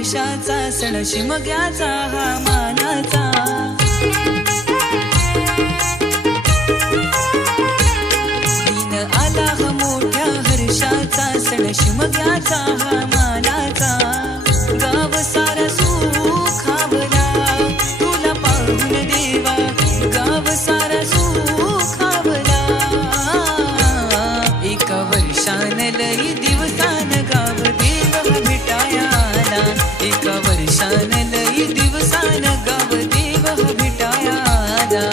वर्षाचा सण शिमग्याचा हा मानाचा। दिन आला हा मोठ्या हर्षाचा सण शिमग्याचा हा मानाचा। गाव सारा सुखावला तुला पाहून देवा, गाव सारा सुखावला। एका वर्षान लई दिवसान गाव देव भेटायाला, एका वर्षान लई दिवसान गाव देव भेटायाला।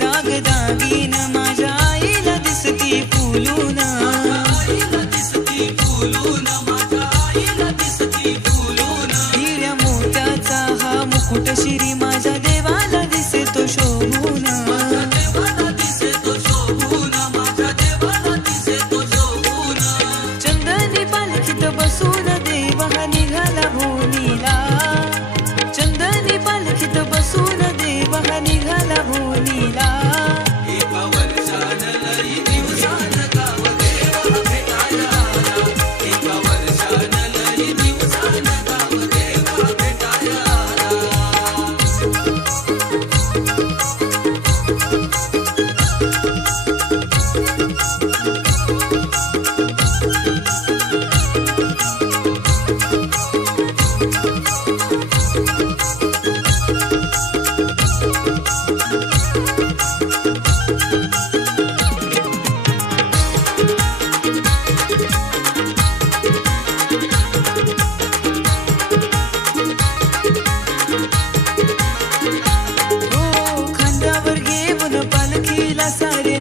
दागदागीन माझ्या आईला दिसती फुलून,